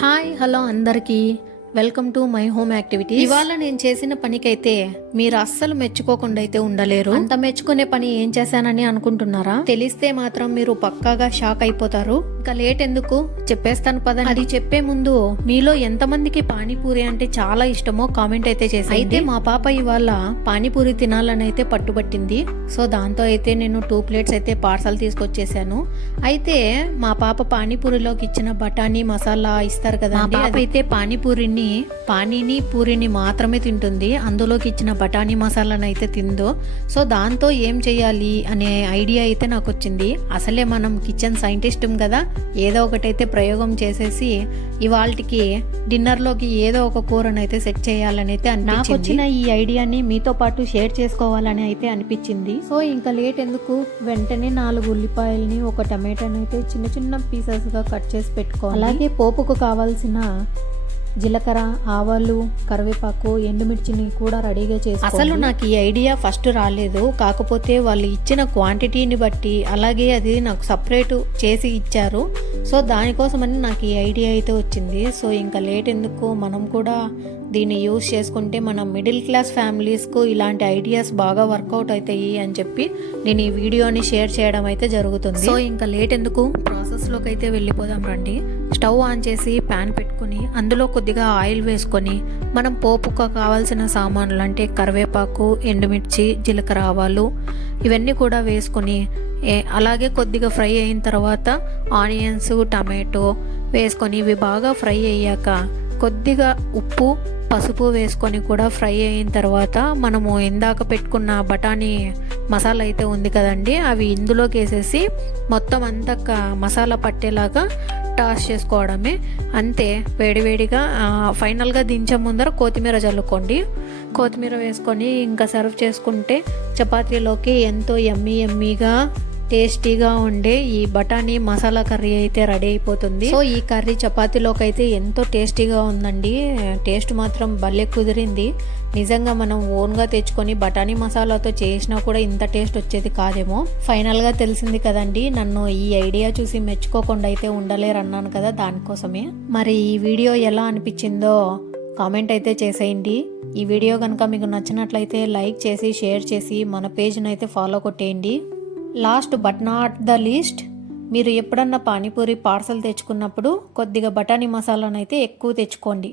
Hi hello అందరికీ welcome to my home activity. ఇవాళ నేను చేసిన పనికైతే మీరు అస్సలు మెచ్చుకోకుండా అయితే ఉండలేరు. అంత మెచ్చుకునే పని ఏం చేశానని అనుకుంటున్నారా? తెలిస్తే మాత్రం మీరు పక్కాగా షాక్ అయిపోతారు. ఇంకా లేట్ ఎందుకు చెప్పేస్తాను పదండి. అది చెప్పే ముందు మీలో ఎంతమందికి పానీపూరి అంటే చాలా ఇష్టమో కామెంట్ అయితే చేసి. అయితే మా పాప ఇవాళ పానీపూరి తినాలని అయితే పట్టుబట్టింది. సో దాంతో అయితే నేను 2 ప్లేట్స్ అయితే పార్సల్ తీసుకొచ్చేసాను. అయితే మా పాప పానీపూరిలోకి ఇచ్చిన బఠానీ మసాలా ఇస్తారు కదా, మా పాప అయితే పానీని పూరిని మాత్రమే తింటుంది. అందులోకి ఇచ్చిన బఠానీ మసాలాను అయితే తిందో. సో దాంతో ఏం చేయాలి అనే ఐడియా అయితే నాకు వచ్చింది. అసలే మనం కిచెన్ సైంటిస్ట్ కదా, ఏదో ఒకటైతే ప్రయోగం చేసేసి ఇవాళకి డిన్నర్లోకి ఏదో ఒక కూరను అయితే సెట్ చేయాలని అయితే నాకు వచ్చిన ఈ ఐడియాని మీతో పాటు షేర్ చేసుకోవాలని అయితే అనిపించింది. సో ఇంకా లేట్ ఎందుకు, వెంటనే 4 ఉల్లిపాయలని ఒక టమాటాని అయితే చిన్న చిన్న పీసెస్గా కట్ చేసి పెట్టుకోవాలి. అలాగే పోపుకు కావాల్సిన జీలకర్ర, ఆవాలు, కరివేపాకు, ఎండుమిర్చిని కూడా రెడీగా చేసుకోవాలి. అసలు నాకు ఈ ఐడియా ఫస్ట్ రాలేదు. కాకపోతే వాళ్ళు ఇచ్చిన క్వాంటిటీని బట్టి అలాగే అది నాకు సపరేట్ చేసి ఇచ్చారు. సో దానికోసమని నాకు ఈ ఐడియా అయితే వచ్చింది. సో ఇంకా లేట్ ఎందుకు, మనం కూడా దీన్ని యూజ్ చేసుకుంటే మన మిడిల్ క్లాస్ ఫ్యామిలీస్కు ఇలాంటి ఐడియాస్ బాగా వర్కౌట్ అవుతాయి అని చెప్పి నేను ఈ వీడియోని షేర్ చేయడం అయితే జరుగుతుంది. సో ఇంకా లేట్ ఎందుకు, ప్రాసెస్లోకి అయితే వెళ్ళిపోదాం రండి. స్టవ్ ఆన్ చేసి ప్యాన్ పెట్టుకొని అందులో కొద్దిగా ఆయిల్ వేసుకొని మనం పోపుకు కావాల్సిన సామాన్లు అంటే కరివేపాకు, ఎండుమిర్చి, జీలకర్ర, ఆవాలు ఇవన్నీ కూడా వేసుకొని అలాగే కొద్దిగా ఫ్రై అయిన తర్వాత ఆనియన్స్, టమాటో వేసుకొని ఇవి బాగా ఫ్రై అయ్యాక కొద్దిగా ఉప్పు, పసుపు వేసుకొని కూడా ఫ్రై అయిన తర్వాత మనము ఇందాక పెట్టుకున్న బఠానీ మసాలా అయితే ఉంది కదండి, అవి ఇందులోకి వేసేసి మొత్తం అంతా మసాలా పట్టేలాగా టాస్ చేసుకోవడమే. అంతే, వేడివేడిగా ఫైనల్గా దించే ముందర కొత్తిమీర చల్లుకోండి. కొత్తిమీర వేసుకొని ఇంకా సర్వ్ చేసుకుంటే చపాతీలోకి ఎంతో యమ్మీగా టేస్టీగా ఉండే ఈ బఠానీ మసాలా కర్రీ అయితే రెడీ అయిపోతుంది. సో ఈ కర్రీ చపాతీలోకి అయితే ఎంతో టేస్టీగా ఉందండి. టేస్ట్ మాత్రం భలే కుదిరింది. నిజంగా మనం ఓన్గా తెచ్చుకొని బఠానీ మసాలాతో చేసినా కూడా ఇంత టేస్ట్ వచ్చేది కాదేమో. ఫైనల్గా తెలిసింది కదండి, నన్ను ఈ ఐడియా చూసి మెచ్చుకోకుండా అయితే ఉండలేరు అన్నాను కదా, దానికోసమే. మరి ఈ వీడియో ఎలా అనిపించిందో కామెంట్ అయితే చేసేయండి. ఈ వీడియో కనుక మీకు నచ్చినట్లయితే లైక్ చేసి షేర్ చేసి మన పేజ్ని అయితే ఫాలో కొట్టేయండి. Last but not the least, మీరు ఎప్పుడన్నా పానీపూరి పార్సల్ తెచ్చుకున్నప్పుడు కొద్దిగా బఠానీ మసాలాను అయితే ఎక్కువ తెచ్చుకోండి.